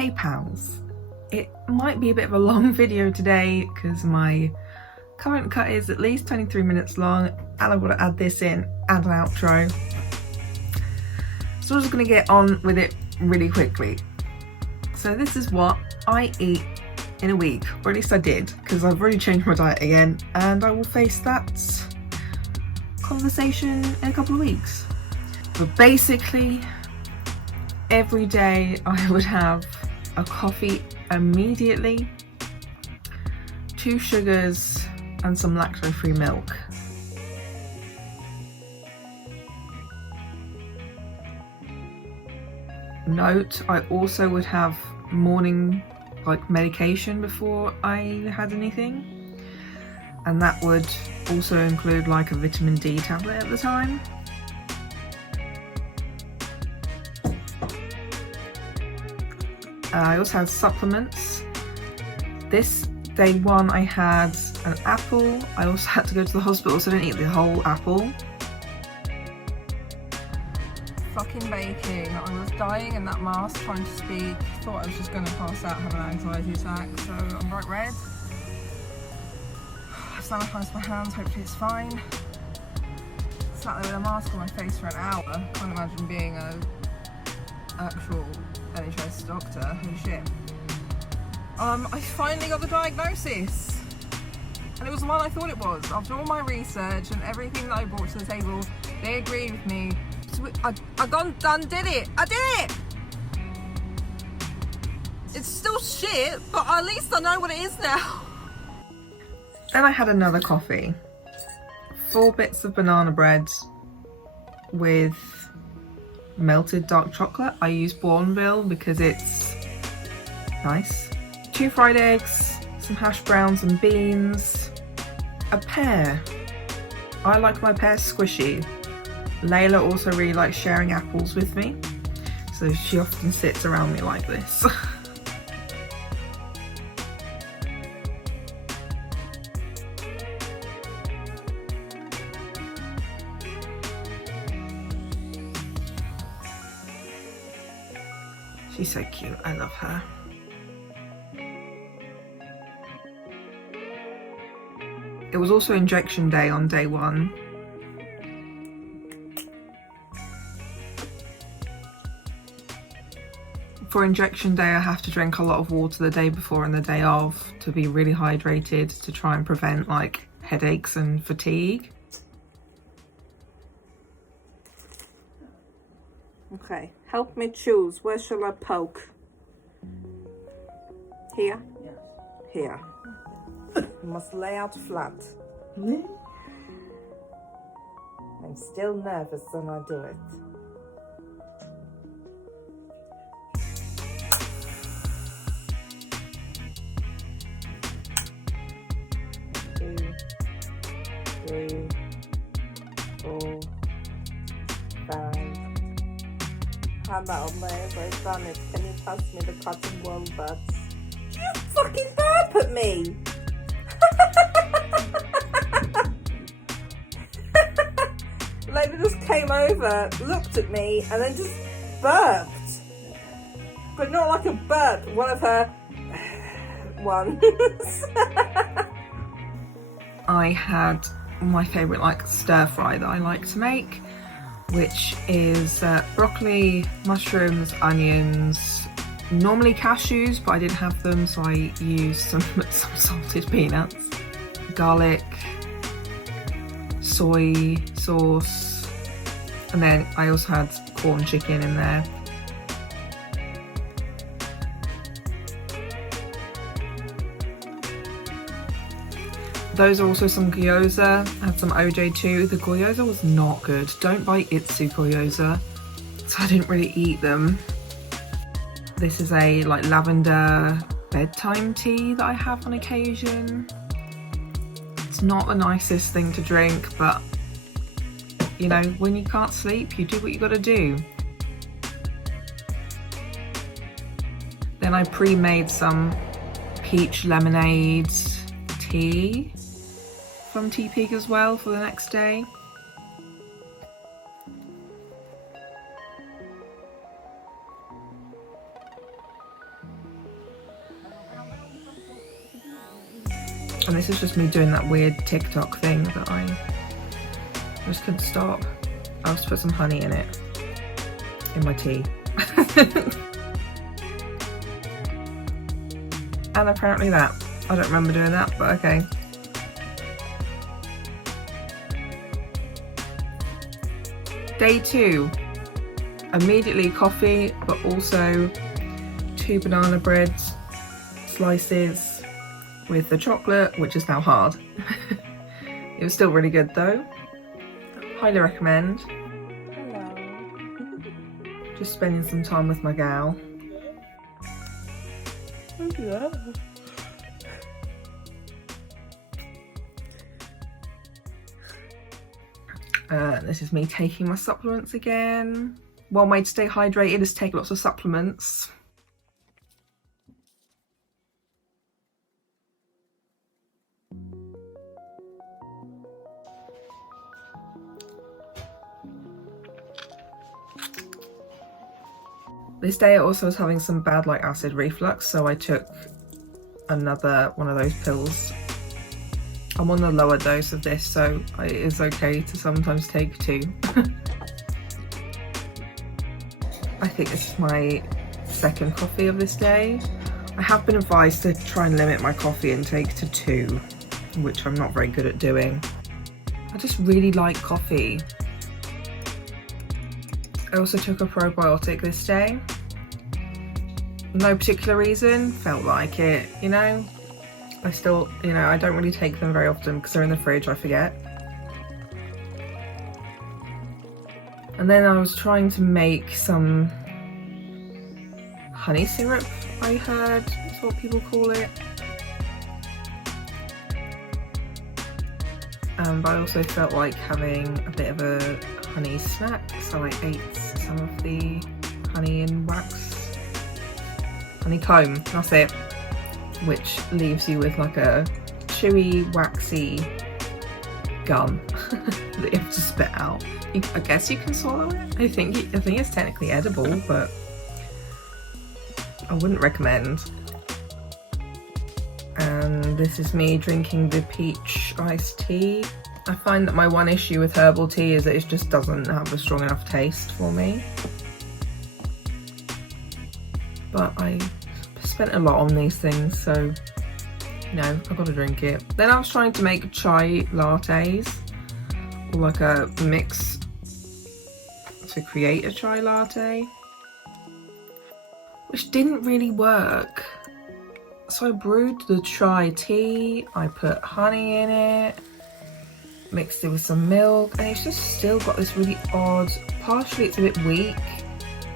Hey pals, it might be a bit of a long video today because my current cut is at least 23 minutes long and I've got to add this in and an outro. So I'm just going to get on with it really quickly. So this is what I eat in a week, or at least I did, because I've already changed my diet again and I will face that conversation in a couple of weeks. But basically, every day I would have a coffee immediately, 2 sugars and some lactose-free milk. Note, I also would have morning medication before I had anything, and that would also include a vitamin D tablet at the time. I also had supplements. This day one I had an apple. I also had to go to the hospital, so I didn't eat the whole apple. Fucking baking. I was dying in that mask trying to speak. Thought I was just going to pass out, have an anxiety attack, so I'm bright red. I've sanitised my hands, hopefully it's fine. Sat there with a mask on my face for an hour. Can't imagine being an actual NHS doctor. Holy shit. I finally got the diagnosis, and it was the one I thought it was. After all my research and everything that I brought to the table, they agreed with me. So I did it. I did it. It's still shit, but at least I know what it is now. Then I had another coffee. 4 bits of banana bread with melted dark chocolate. I use Bourneville because it's nice. 2 fried eggs, some hash browns and beans, a pear. I like my pear squishy. Layla also really likes sharing apples with me, so she often sits around me like this. She's so cute, I love her. It was also injection day on day 1. For injection day, I have to drink a lot of water the day before and the day of to be really hydrated to try and prevent headaches and fatigue. Okay, help me choose. Where shall I poke? Here? Yes. Here. You must lay out flat. I'm still nervous when I do it. 2, 3, 4, 5. How about on there? I've done it. Can you pass me the cotton wool buds? You fucking burp at me! Lady just came over, looked at me, and then just burped. But not like a burp, one of her ones. I had my favourite stir fry that I like to make, which is broccoli, mushrooms, onions, normally cashews, but I didn't have them, so I used some salted peanuts, garlic, soy sauce, and then I also had corn chicken in there. Those are also some gyoza. I had some OJ too. The gyoza was not good. Don't buy Itsu gyoza. So I didn't really eat them. This is a lavender bedtime tea that I have on occasion. It's not the nicest thing to drink, but you know, when you can't sleep, you do what you gotta do. Then I pre-made some peach lemonade tea from Tea Pig as well for the next day. And this is just me doing that weird TikTok thing that I just couldn't stop. I was to put some honey in it, in my tea. And apparently that. I don't remember doing that, but okay. Day 2. Immediately coffee, but also 2 banana bread slices with the chocolate, which is now hard. It was still really good though. Highly recommend. Hello. Just spending some time with my gal. Yeah. This is me taking my supplements again. One way to stay hydrated is take lots of supplements. This day I also was having some bad acid reflux, so I took another one of those pills. I'm on the lower dose of this, so it is okay to sometimes take 2. I think this is my 2nd coffee of this day. I have been advised to try and limit my coffee intake to 2, which I'm not very good at doing. I just really like coffee. I also took a probiotic this day. No particular reason, felt like it, you know. I still, you know, I don't really take them very often because they're in the fridge, I forget. And then I was trying to make some honey syrup, I heard is what people call it. But I also felt like having a bit of a honey snack, so I ate some of the honey and wax, honeycomb, that's it, which leaves you with like a chewy, waxy gum that you have to spit out. I guess you can swallow it. I think it's technically edible, but I wouldn't recommend. And this is me drinking the peach iced tea. I find that my one issue with herbal tea is that it just doesn't have a strong enough taste for me. But I spent a lot on these things, so you know, I've got to drink it. Then I was trying to make chai lattes, or like a mix to create a chai latte, which didn't really work. So I brewed the chai tea, I put honey in it, mixed it with some milk, and it's just still got this really odd, partially it's a bit weak,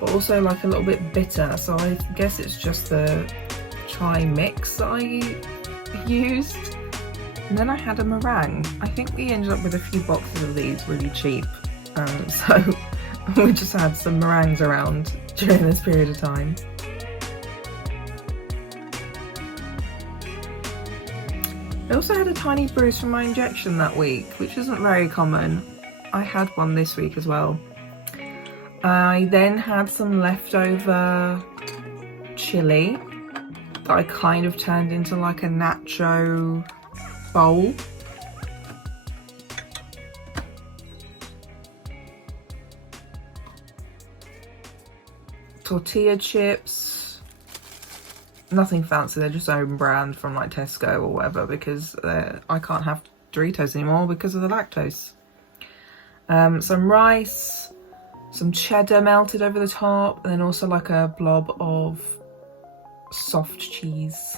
but also like a little bit bitter, so I guess it's just the chai mix that I used. And then I had a meringue. I think we ended up with a few boxes of these really cheap, so we just had some meringues around during this period of time. I also had a tiny bruise from my injection that week, which isn't very common. I had one this week as well. I then had some leftover chili that I kind of turned into like a nacho bowl. Tortilla chips, nothing fancy, they're just own brand from like Tesco or whatever, because I can't have Doritos anymore because of the lactose. Some rice, some cheddar melted over the top, and then also like a blob of soft cheese.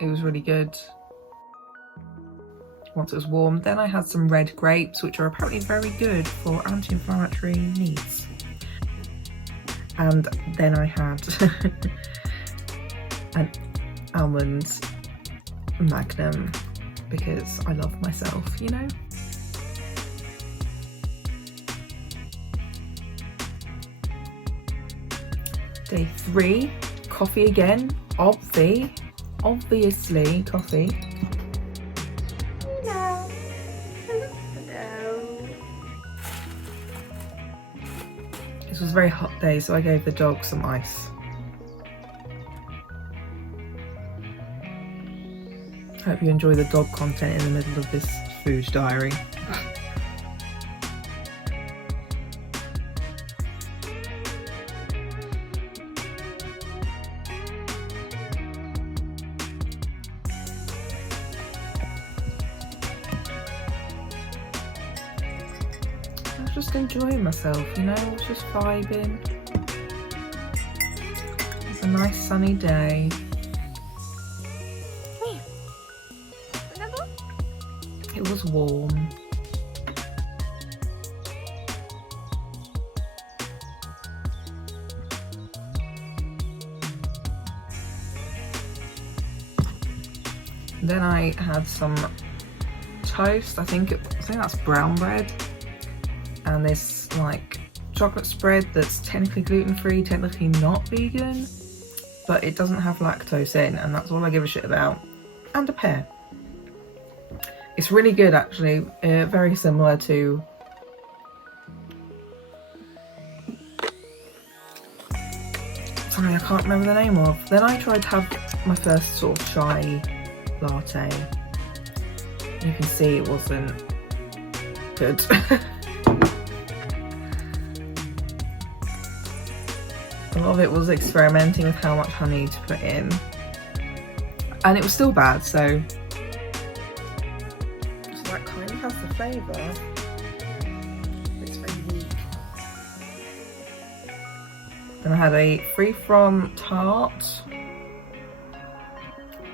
It was really good once it was warm. Then I had some red grapes, which are apparently very good for anti-inflammatory needs. And then I had an almond magnum because I love myself, you know. Day 3, coffee again, obviously coffee. No. No. This was a very hot day, so I gave the dog some ice. Hope you enjoy the dog content in the middle of this food diary. I was just enjoying myself, you know, I was just vibing. It's a nice sunny day. It was warm. Then I had some toast. I think that's brown bread, and this like chocolate spread that's technically gluten-free, technically not vegan, but it doesn't have lactose in, and that's all I give a shit about. And a pear. It's really good actually, very similar to something I can't remember the name of. Then I tried to have my first sort of chai latte. You can see it wasn't good. A lot of it was experimenting with how much honey to put in, and it was still bad, so that kind of has the flavour. It's very weak. Then I had a free from tart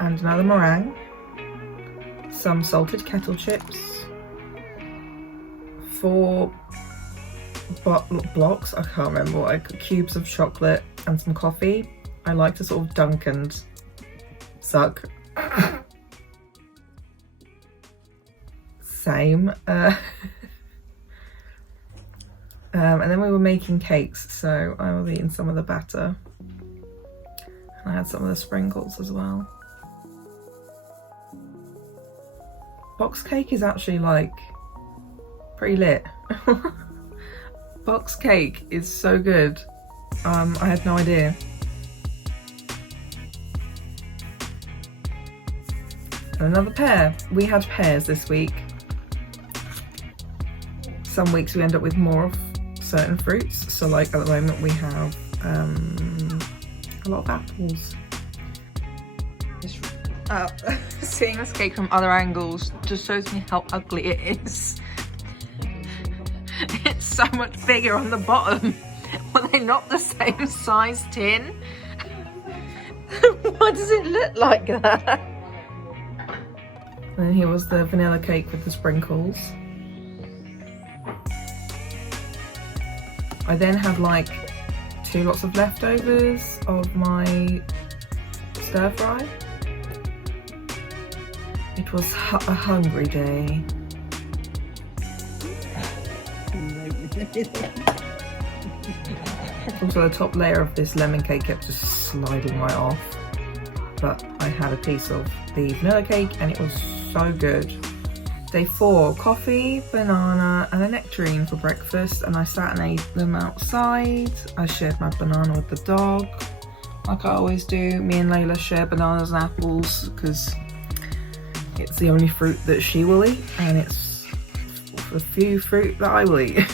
and another meringue, some salted kettle chips, 4 blocks, I can't remember what, like cubes of chocolate, and some coffee. I like to sort of dunk and suck. Same. And then we were making cakes, so I was eating some of the batter. And I had some of the sprinkles as well. Box cake is actually like pretty lit. Box cake is so good. I had no idea. And another pear. We had pears this week. Some weeks we end up with more of certain fruits. So like at the moment we have a lot of apples. Seeing this cake from other angles just shows me how ugly it is. It's so much bigger on the bottom. Were they not the same size tin? Why does it look like that? And here was the vanilla cake with the sprinkles. I then had like 2 lots of leftovers of my stir fry. It was a hungry day. Also, the top layer of this lemon cake kept just sliding right off. But I had a piece of the vanilla cake and it was so good. Day 4, coffee, banana and a nectarine for breakfast, and I sat and ate them outside. I shared my banana with the dog, like I always do. Me and Layla share bananas and apples because it's the only fruit that she will eat, and it's the few fruit that I will eat.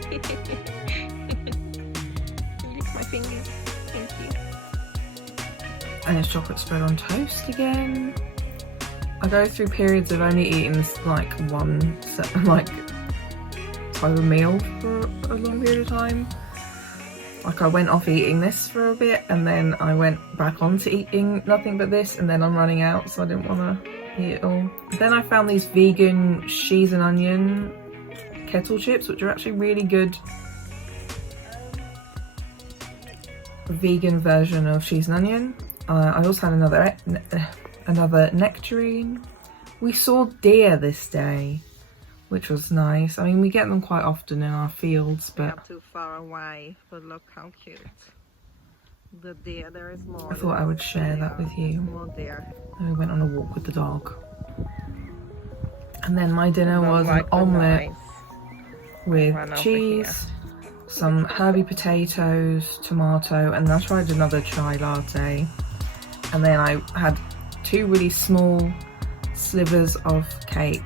You lick my fingers. Thank you. And it's chocolate spread on toast again. I go through periods of only eating like one type of meal for a long period of time. Like I went off eating this for a bit and then I went back on to eating nothing but this, and then I'm running out, so I didn't want to eat it all. Then I found these vegan cheese and onion kettle chips, which are actually really good. A vegan version of cheese and onion. I also had another nectarine. We saw deer this day, which was nice. I mean, we get them quite often in our fields, but not too far away. But look how cute the deer. There is more. I thought I would share that with you. More deer. And we went on a walk with the dog. And then my dinner was an omelette with cheese, some herby potatoes, tomato, and then I tried another chai latte. And then I had 2 really small slivers of cake.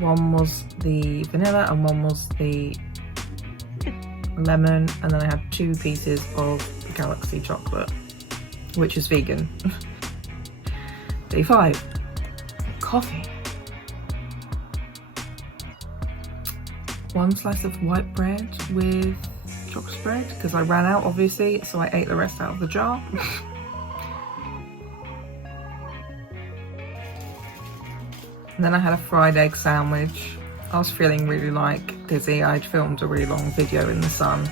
One was the vanilla and one was the lemon, and then I had 2 pieces of Galaxy chocolate, which is vegan. Day 5, coffee. 1 slice of white bread with chocolate spread, because I ran out obviously, so I ate the rest out of the jar. And then I had a fried egg sandwich. I was feeling really dizzy. I'd filmed a really long video in the sun.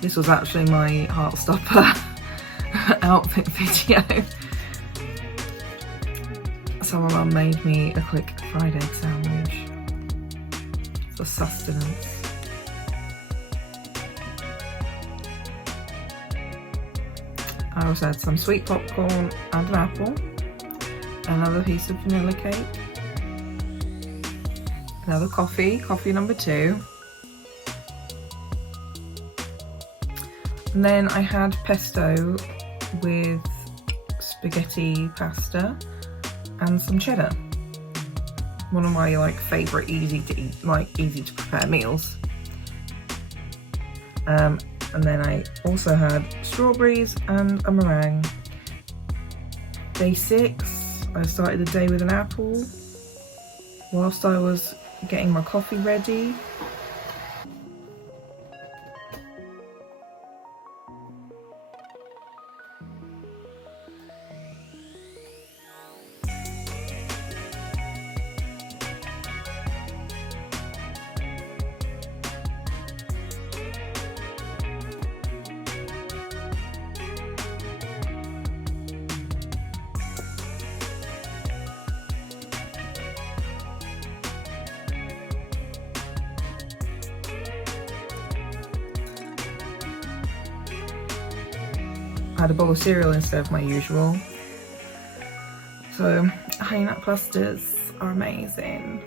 This was actually my Heartstopper outfit video. So my mum made me a quick fried egg sandwich for sustenance. I also had some sweet popcorn and an apple, another piece of vanilla cake, another coffee number 2. And then I had pesto with spaghetti pasta and some cheddar. One of my favourite easy to eat, easy to prepare meals. And then I also had strawberries and a meringue. Day 6, I started the day with an apple whilst I was getting my coffee ready. I had a bowl of cereal instead of my usual. So honey nut clusters are amazing.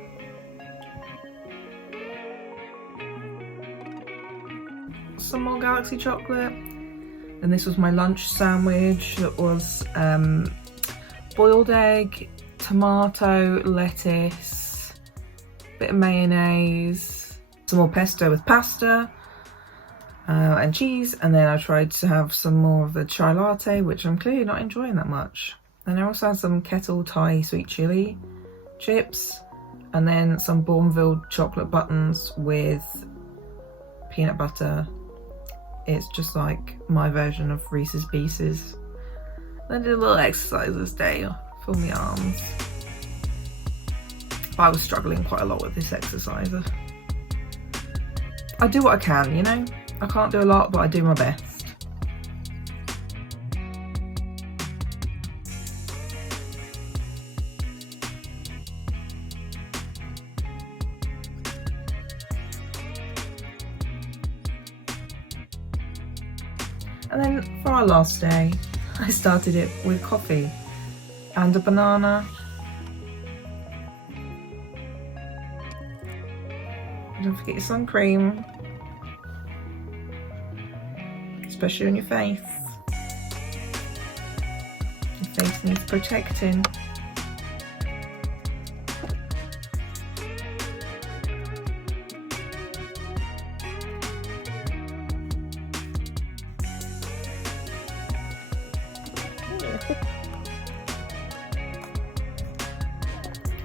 Some more Galaxy chocolate. And this was my lunch sandwich that was boiled egg, tomato, lettuce, bit of mayonnaise, some more pesto with pasta, and cheese, and then I tried to have some more of the chai latte, which I'm clearly not enjoying that much. And I also had some kettle Thai sweet chili chips, and then some Bourneville chocolate buttons with peanut butter. It's just like my version of Reese's Pieces. I did a little exercise this day for my arms. I was struggling quite a lot with this exercise. I do what I can, you know? I can't do a lot, but I do my best. And then for our last day, I started it with coffee and a banana. Don't forget your sun cream, especially on your face. Your face needs protecting.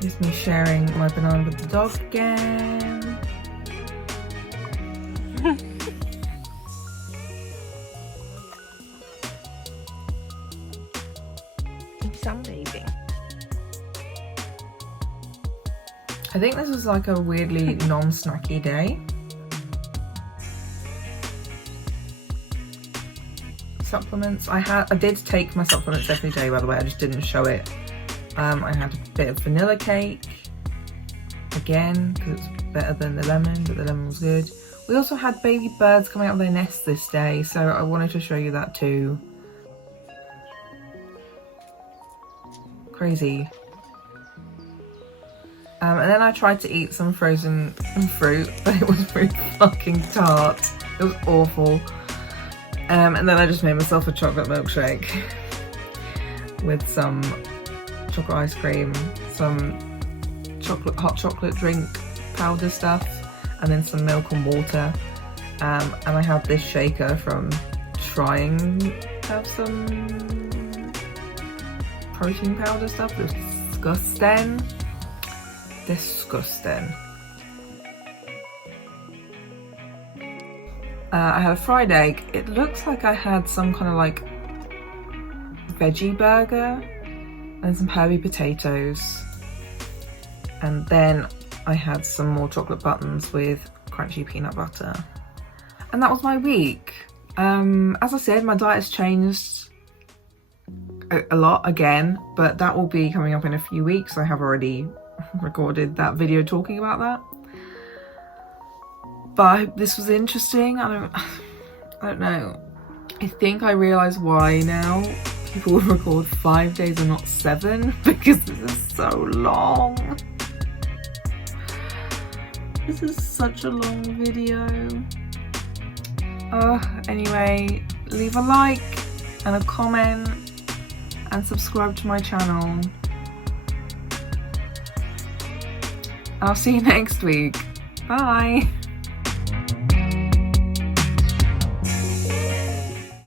Here's me sharing my banana with the dog again. Sunbathing. I think this was like a weirdly non-snacky day. supplements. I did take my supplements every day, by the way, I just didn't show it. I had a bit of vanilla cake, again, because it's better than the lemon, but the lemon was good. We also had baby birds coming out of their nests this day, so I wanted to show you that too. Crazy. And then I tried to eat some frozen fruit, but it was really fucking tart. It was awful. And then I just made myself a chocolate milkshake with some chocolate ice cream, some hot chocolate drink powder stuff, and then some milk and water. And I had this shaker from trying to have some protein powder stuff. It was disgusting. Disgusting. I had a fried egg. It looks like I had some kind of like veggie burger and some herby potatoes. And then I had some more chocolate buttons with crunchy peanut butter. And that was my week. As I said, my diet has changed a lot again, but that will be coming up in a few weeks. I have already recorded that video talking about that. But I hope this was interesting. I don't know. I think I realise why now people will record 5 days and not 7, because this is so long. This is such a long video. Anyway, leave a like and a comment and subscribe to my channel. I'll see you next week. Bye.